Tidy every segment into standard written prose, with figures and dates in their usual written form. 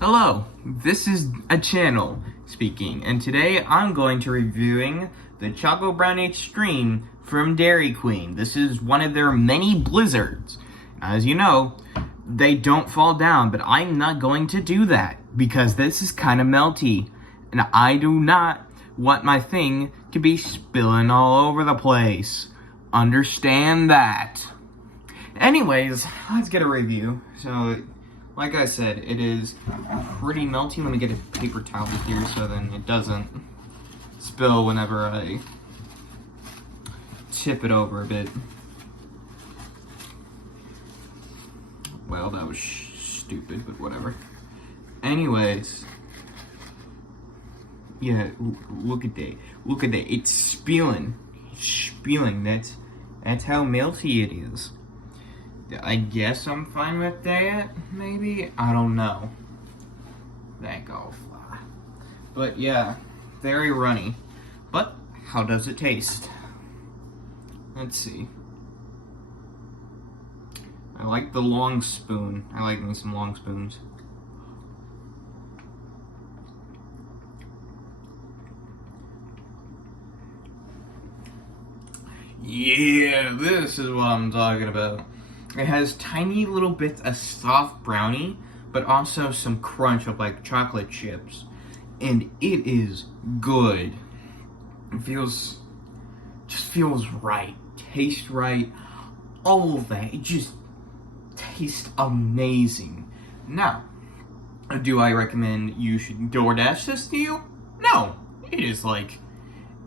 Hello, this is a channel speaking, and today I'm going to reviewing the Choco Brownie Extreme from Dairy Queen. This is one of their many blizzards. As you know, they don't fall down, but I'm not going to do that because this is kind of melty, and I do not want my thing to be spilling all over the place. Understand that. Anyways, let's get a review. So, like I said, it is pretty melty. Let me get a paper towel here so then it doesn't spill whenever I tip it over a bit. Well, that was stupid, but whatever. Anyways, yeah, look at that. Look at that. It's spilling. It's spilling. That's how melty it is. I guess I'm fine with that, maybe? I don't know. That go fly. But yeah, very runny. But how does it taste? Let's see. I like the long spoon. I like me some long spoons. Yeah, this is what I'm talking about. It has tiny little bits of soft brownie, but also some crunch of like chocolate chips. And it is good. It just feels right. Tastes right. All of that. It just tastes amazing. Now, do I recommend you should DoorDash this to you? No. It is like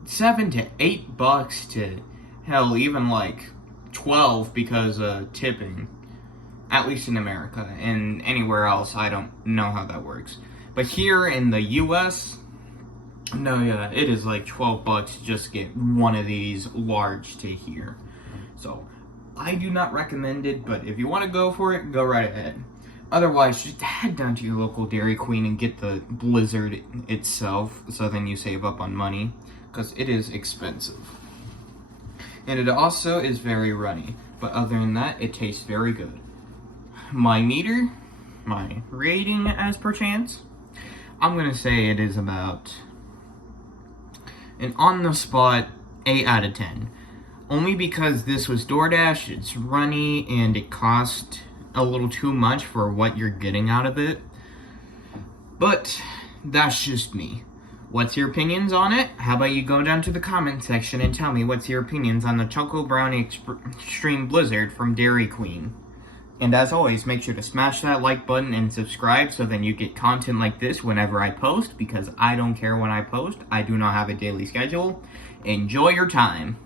$7 to $8 to hell, even like 12 because tipping, at least in America, and anywhere else I don't know how that works, but here in the US, no, yeah, it is like $12 to just get one of these large to here. So I do not recommend it, but if you want to go for it, go right ahead. Otherwise, just head down to your local Dairy Queen and get the Blizzard itself, so then you save up on money, because it is expensive. And it also is very runny. But other than that, it tastes very good. My meter, my rating as per chance, I'm going to say it is about an on-the-spot 8 out of 10. Only because this was DoorDash, it's runny, and it cost a little too much for what you're getting out of it. But that's just me. What's your opinions on it? How about you go down to the comment section and tell me what's your opinions on the Choco Brownie Extreme Blizzard from Dairy Queen. And as always, make sure to smash that like button and subscribe so then you get content like this whenever I post, because I don't care when I post. I do not have a daily schedule. Enjoy your time.